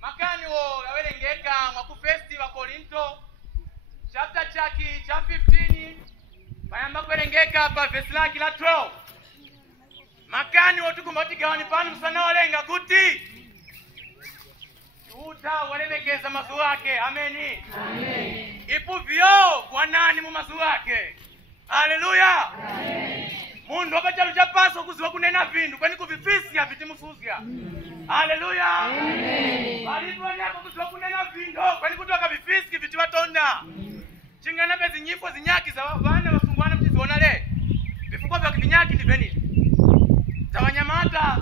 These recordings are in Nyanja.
Makani wo gawerengeka mwaku First wa Korinto chapter chaki cha 15 bayamba kwerengeka pa verse laki la 12. Makani wo tukumbatigawani pano musana walenga kuti Yuta walemekeza mazu wake. Ameni. Amen. Ipo vyo kwa nani mu mazu wake. Haleluya. Amen. Mundu wakachalu chapaso kuziwa kunena vindu kwani kuvifisia vitimusuzia. Haleluya. Amen. Balitu wanyako kuziwa kunena vindu kwani kutu wakavifiski vitiwatonda. Chingana bezi nyifo zinyaki za wana wasungwana mchiziona le. Vifuko vya kinyaki ni veni. Tawanyamata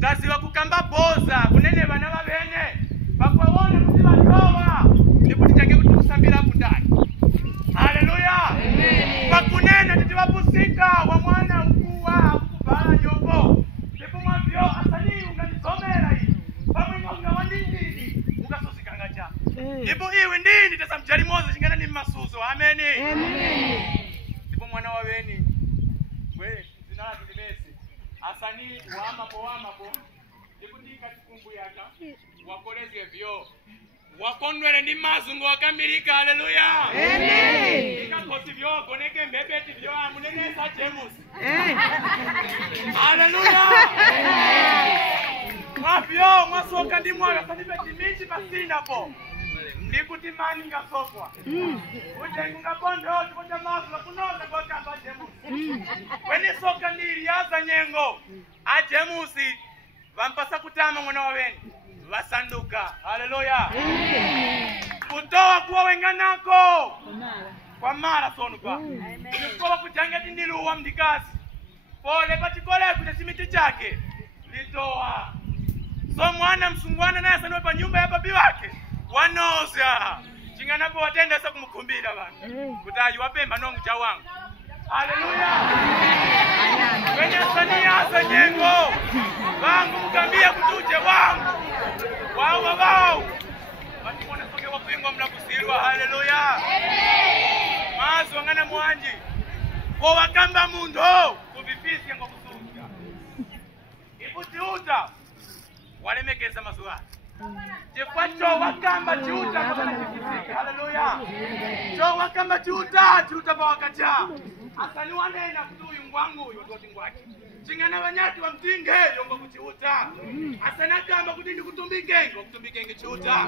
taziwa kukamba boza kunene wana wabene. Bakwaona kuziwa towa ndipo titange kutusambira kundani. Haleluya. Amen. Bakunene titiwapusika wa mwana ukuwa kubala nyongo. Ndipo mwavyo asali unganisomera hii. Pamwe ungawandindi ungasosikanga cha. Ndipo iwe ndindi tasamjali moza chingana ni masuzo. Amen. Amen. Ndipo mwana waweni we zinala kidimesi asani wamapo ndipo ndika tikumbu yaka wakoleze vyo wakondwele ni mazungu wakamilika. Haleluya. Amen. Ikakosi vyo koneke mbebeti vyo amunenesa James. Haleluya. Mwavyo mwasoka ndi mwaga sanibeti michi pasina po ndikuti mani ngasokwa uje ngapondo tikoja mazu lakunoza kwa kamba James. Weni soka ndiri yaza nyengo a James vampasa kutama mwana waweni vasanduka. Haleluya. Kutoa kuwa wenganako kwa mara sonuka nikoba kujangeti ndiluwa mdikazi pole patikole kutesimiti chake litoa so mwana msungwana naye sanwe pa nyumba ya babi wake wanoza chinganapo watenda sa kumukumbira bana kutaji wapemba nongu cha wangu. Haleluya. Wenye sania asa nyengo wangu mukambia kutuje wangu wao watimona soke wapingwa mla kusirwa. Haleluya. Mazu wangana mwanji kwa wakamba mundo kuvifisi yango kusuja iputi uta walemekeza mazuwa jekwacho wakamba chiuta kwa kifisiki. Haleluya. Cho wakamba chiuta pa wakacha asani wanena kutuyu ngwangu yototi ngwaki chingana wanyati wa mtinge yongo kuchiuta asana kamba kutindi kutumbike yongo kutumbike nge chiuta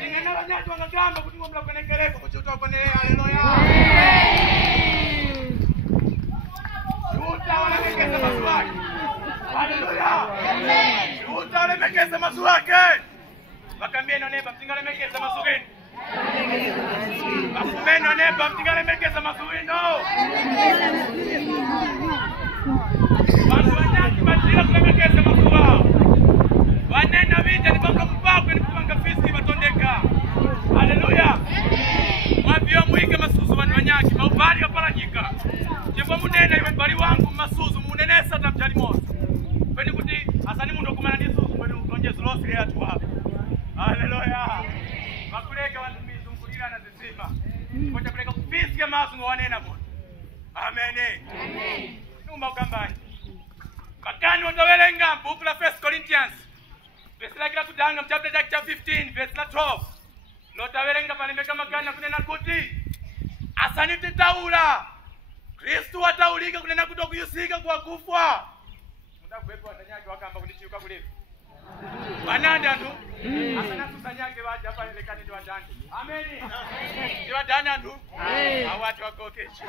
chingana wanyati wangakamba kutingo mla kwenekeleko kuchiuta wakonelea. Haleluya. Chiuta walemekeza mazuwake. Haleluya. Chiuta walemekeza mazuwake. Bakambie no neba mtingale mekeza mazugini. Bakumeno neba mtingale mekeza mazugini. Bantu wanyaki batira kulemekeza mazuwa. Wanena vita ni banga mpako ni kupanga fisi batondeka. Haleluya. Mwavyo mwike masuzu wanu wanyaki maubali waparanyika. Jefwa munena iwe mbali wangu masuzu munenesa tamjali moza. Kweni kuti asani mundu kumana nisuzu kweni ukonje zulosi ya tu hapa. Haleluya. Makuleka wantu mizungulira na zizima. Kocha kuleka kufisike mazungu wanena mwana. Amen. Amen. Numba ukambani. Makani watawelenga buku la 1 Corinthians. Verse la kila kutanga chapter 15 verse la 12. Lotawelenga panembeka makani na kunena kuti asaniti taula. Kristu wataulika kunena kutokuyusika kwa kufwa. Munda kuwepo watanyaki wakamba kunichiuka kulivu. Bananda ndu asana tusanyake baje hapa lekani ndi wadani. Amen. Ndi wadani ndu awatu wakokechi.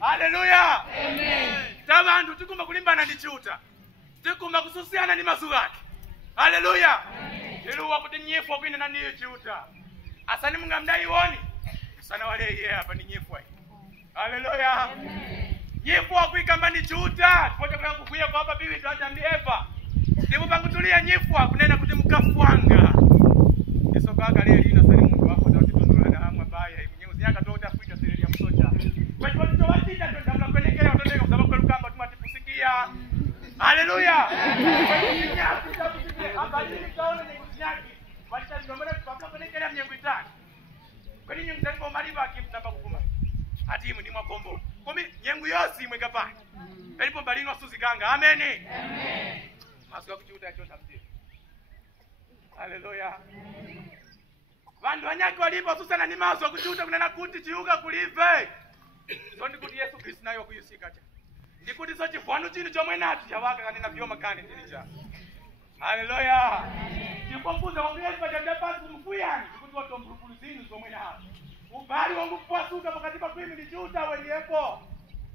Haleluya. Amen. Tabandu tukuma kulimbana ndi chiuta tikuma kususiana ni mazugati. Haleluya. Iluwa kuti nyefu kwina na ndiyo chiuta asani mungamdai woni sana wale yeye hapa ni nyefu ai. Haleluya. Amen. Nyefu kwikamba ndi chiuta tupoje kwa kukuya kwa hapa bibi tuacha ndi Eva ndipo pangutulia nyifwa kunena kuti mukafwanga eso kaka leli ina sali mungu wako na utundula na hamwa baya mwenyewe yaka tota kuita siri ya msocha kwa hivyo tutawatita ndio tamla kwenekea utondeka kwa sababu lukamba tumatipusikia. Haleluya. Hapa hivi taona ni kusinyaki wacha ndomana tupaka kwenekea mnyengo itani kwani nyinyi mtanipo maliba akimtamba kukuma ati ni mwakombo kumi nyengo yosi mweka pale Elipo balini wasuzikanga. Amen. Amen. Masuka kuchuta chonda mzee. Haleluya. Vandu wanyaki walipo susana ni maso kuchuta kunena kuti chiuka kulive. So ndikuti Yesu Kristo nayo kuyisika cha. Ndikuti so chifwanu chinu chomwe nati chavaka kanena vyoma kane ndilicha. Haleluya. Chikombuza wa Yesu pachanja pasi kumfuyani. Ndikuti watu mrukulu zinu zomwe nati. Ubali wangu kupasuka pakati pa kwimi ndichuta weliyepo.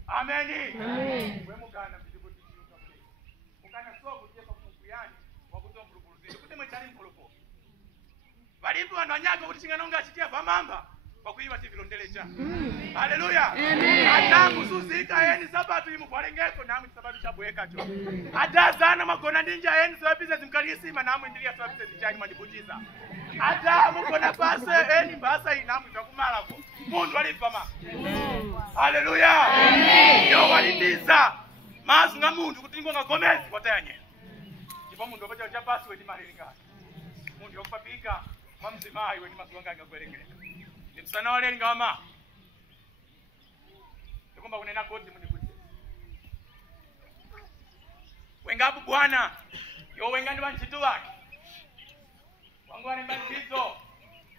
Amen. Amen. Wewe mukana ndikuti chiuka kulive. Mukana soko kujepa kumfuyani wakuto mrukulu zinu. Kuti mwechali mkolopo. Valipo wananyaka kuti chinganonga achitia vamamba pakuiva tivilondelecha. Haleluya. Adamu susika eni sabatu imukwarengeko namu sabatu chabweka cho. Adazana magona ninja eni sababize zimkalisima namu indilia sababize zichani madibujiza. Adamu kona pase eni mbasa inamu itakumalako. Mundu walipama. Haleluya. Yo walindiza. Mazu nga mundu kutingo nga gomezi watayanye. Kipa mundu wapacha chapasi weni maringa. Mundu wakupapika. Mamzima iwe ni masuanga ngakwelengeleka. Nimsana wale ngama. Tukomba unena koti munikuti. Wengabu Bwana. Yo wengandi banchitu wake. Wangu wane banchitu.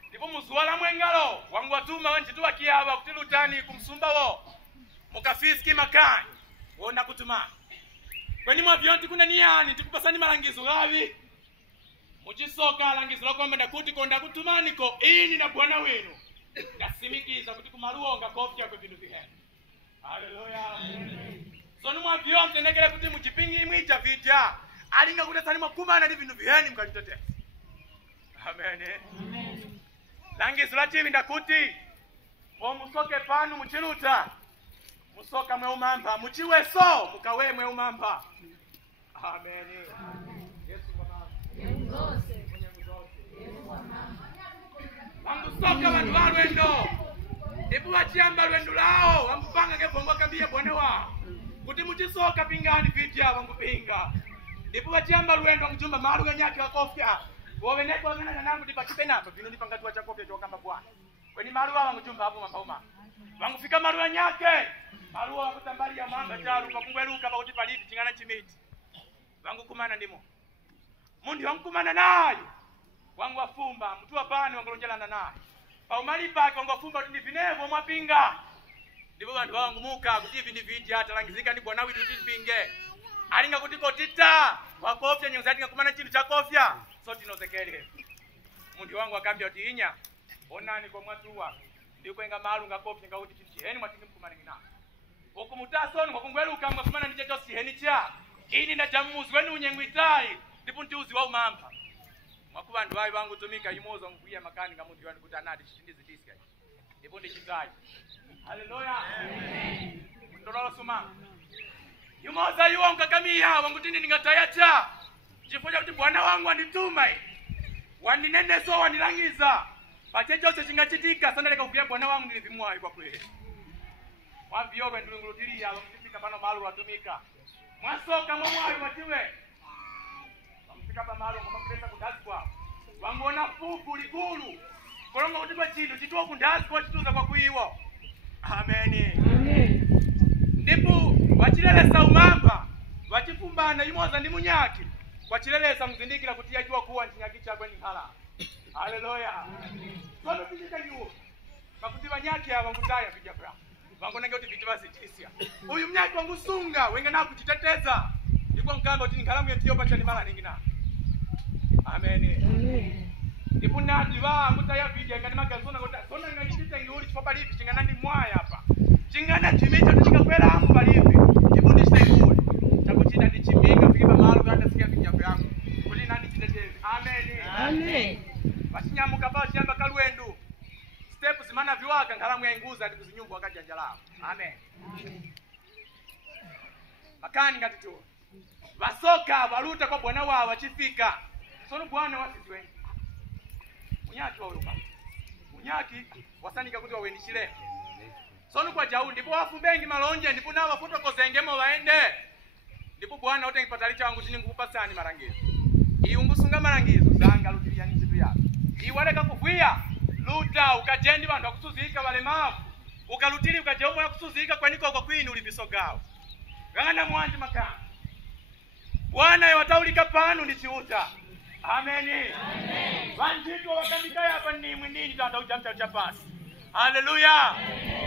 Ndipo muzuwala mwengalo. Wangu watuma banchitu wake aba kutilutani kumsumba wo. Mukafiski makani. Wona kutuma. Kweni mwavionti kuna niyani. Tukupasani malangizo gavi. Muchisoka langizo la kwamba ndakuti konda kutumaniko ini na Bwana wenu. Ndasimikiza kuti kumaluonga kofya kwa vindu vihene. Haleluya. Sonu mwa vyomte negele kuti muchipingi imwicha vita. Alinga kutesani mwakumana di vindu vihene mkalitete. Amen. Langizo la chivi ndakuti musoke panu muchiluta. Musoka mwe umamba. Muchiweso mukawe mwe umamba. Amen. Wangusoka vandu valwendo. Ipu wachiamba lwendo lao. Wangupanga kepongo kambia bwane wao. Kuti muchisoka pingani vidya wangupinga. Ipu wachiamba lwendo wanguchumba malu ganyaki wakofya. Waweneko wangana nangu dipachipe napa. Vino nipangatu wachakofya chokamba bwana. Kweni malu wa wanguchumba hapo mampauma. Wangufika malu ganyake. Malu wa wakutambali ya manga chalu. Wakungweluka pakuti palipi chingana chimiti. Wangukumana ndimo. Mundi wangukumana nayo. Wangu wafumba, mtu wapani wangolonjelana naye. Paumali pake wangu wafumba ndi vinevo mwapinga. Ndipo bantu wangu muka kuti vindi viti hata langizika ndi Bwana witu tipinge. Alinga kuti kotita wakofya nyozati ngakumana chintu cha kofya. Soti nozekele. Mundi wangu akambia kuti inya onani kwa mwatuwa. Ndiko enga malu ngakofya ngauti chintu heni mwatingi mkumana ngina. Okumutaso ngakungweluka ngakumana ndi chosi heni cha. Ini na jamuzi weni unyengwitai. Ndipo ntiuzi wa umamba. Mwakubandu wayi wangu tumika imozo ngukuya makani ngamundi wanu kutanadi chindizi diska. Ndipo ndichitai. Haleluya. Amen. Ndololo suma. Yumoza yuwa mkakamia wangutini ningatayacha. Chifoja kuti Bwana wangu andituma. Wandinene so wandilangiza. Pachecho cho chingachitika sandaleka kuya Bwana wangu nilivimwayi kwa kweli. Mwavyowe ndulungulutilia wangutipika pano malu watumika. Mwasoka mwamwayi watiwe. Kapa malo mwakuleta kundazikwa. Wangona fuku likulu. Kolonga kutibwa chintu chituwa kundazikwa chituza kwa kuiwo. Amen. Amen. Ndipo wachilelesa umamba. Wachifumbana yumoza ndi munyaki. Wachilelesa mzindikila kutia jua kuwa nchinyaki chakwe ni hala. Haleluya. Kono tijika yuo. Makutiwa nyaki ya wangutaya vijabra. Wangona ngeuti vitiwa zitisia. Uyu mnyaki wangusunga. Wenga na kuchiteteza. Ndipo mkamba uti nkalamu yetiyo pachani mala ningina. Amen. Amen. Ndipo nadi wa mutaya vidya ngani magazona ngota sona ngachita nguri chipopa lipi chingana ndi mwaya hapa. Chingana chimicho chikakwera amu palipi. Ndipo ndiste nguri. Chakuchita ndi chiminga fikipa malo kanda sikia vidya yangu. Kuli nani chitetezi. Amen. Amen. Bashinyamuka pa shamba kalwendu. Step zimana viwaka ngalamu ya nguza ndi kuzinyumbu wakajanja lao. Amen. Makani ngaticho. Wasoka waluta kwa Bwana wao wachifika. Sono Bwana wasizwe. Munyaki wawe uka. Munyaki wasanika kuti wawenishile. Sono kwa jau ndipo wafumbengi malonje ndipo na wafuto kozengemo waende. Ndipo Bwana utengipatalicha wangu chini ngukupasani marangizo. Iungusunga marangizo zanga lutilia ni chitu yako. Iwaleka kuvia luta ukajendi bantu akusuzika walemavu. Ukalutili ukajeomo ya kusuzika kweniko kwa kwini ulipisogao. Gana mwanji makani. Bwana yawataulika panu ni chiuta. Ameni. Amen. Wanjito wakandika hapa ni mwindini tanda ujamcha chapasi. Haleluya.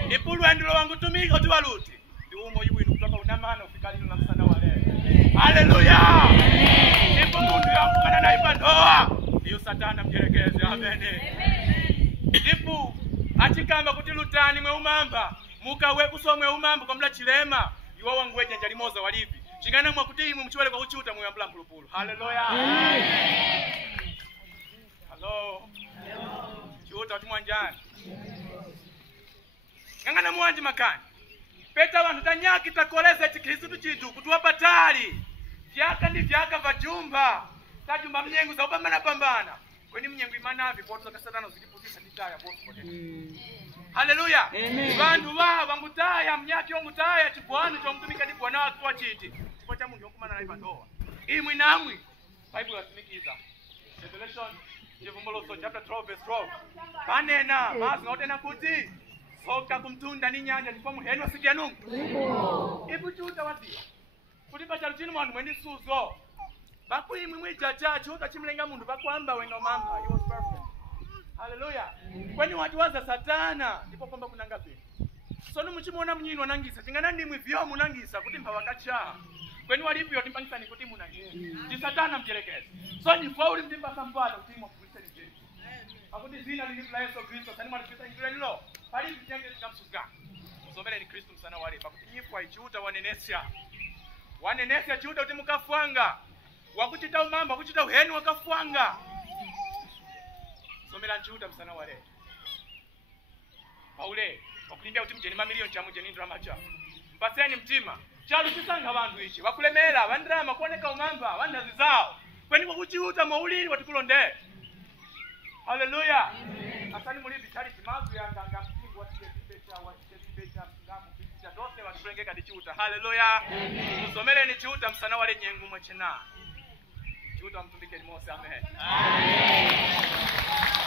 Ipulu endilo wangu tumika utiwaluti. Ndi umo yuwinu kutoka unamana ufikalino na msana wale. Haleluya. Nipo mundu ya kumana na ipandoa. Ndiyo satana mjerekeze. Ameni. Nipo achikamba kutilutani mwe umamba. Muka we kuswa mwe umamba kwa mla chilema. Iwa wangu weje njalimoza walipi. Chingana mwa kutimu mchiwale kwa uchuta mwe ambla mpulupulu. Haleluya. Hello. Chuta watu mwanjani. Ngangana mwanji makani. Peta wantu tanyaki takoleza chikristu chitu kutuwa tali. Vyaka ndi vyaka vajumba. Tajumba mnyengu za upambana pambana. Kweni mnyengu imanavi kwa tuza kasatana uzikipuzisha titaya bosu kote. Haleluya. Vandu wangutaya mnyaki wangutaya chikuanu cha mtumika ni bwana watu wa chiti. Kwa cha mungu yokumana na ipandoa. Imwi namwi. Bible yasimikiza. Revelation Jevumboloso chapter 12 verse 12. Panena mazi ngotena kuti soka kumtunda ni nyanja ndipo muhenwa sikia nungu. Ibu chuta wazia. Kulipa chaluchini mwandu mwendi suzo. Baku imwi mwijaja chuta chimlenga mundu bakuamba wenga mamba. He was perfect. Hallelujah. Kweni watu waza satana ndipo kwamba kunanga vipi. Sonu mchimona mnyinwa nangisa. Chingana ndimwi vyomu nangisa kutimba wakacha. Kweni walipi yotimpangisa ni kutimu nangisa. Ni satana mjerekezi. So ni fauli mtimba sambada kutimu wa Kristo ni jesu. Akuti zina lilipla Yesu Kristo. Sani mwana Kristo njule nilo. Pali mtiange zikamsuska. Msomele ni Kristo msana wale. Pakuti nyifwa ichiuta wanenesya. Wanenesya chiuta utimu kafuanga. Wakuchita umamba, wakuchita uhenu wakafuanga. Somela nchiuta msana wale. Paule. Wakulimbia utimu jeni mamilioni cha mujeni drama cha. Mpaseni mtima. Chalu chisanga wandu ichi. Wakulemela, wandrama, kuoneka umamba, wandazi zao. Kweni wakuchiuta maulini watukulonde. Haleluya. Asani mulibi charity mazu ya nganga mkingu wachikezibecha msingamu kicha dose watulengeka dichuta. Haleluya. Musomele ni chuta msana wale nyengu mwechena. Chuta mtumbike ni mose. Amen. Amen.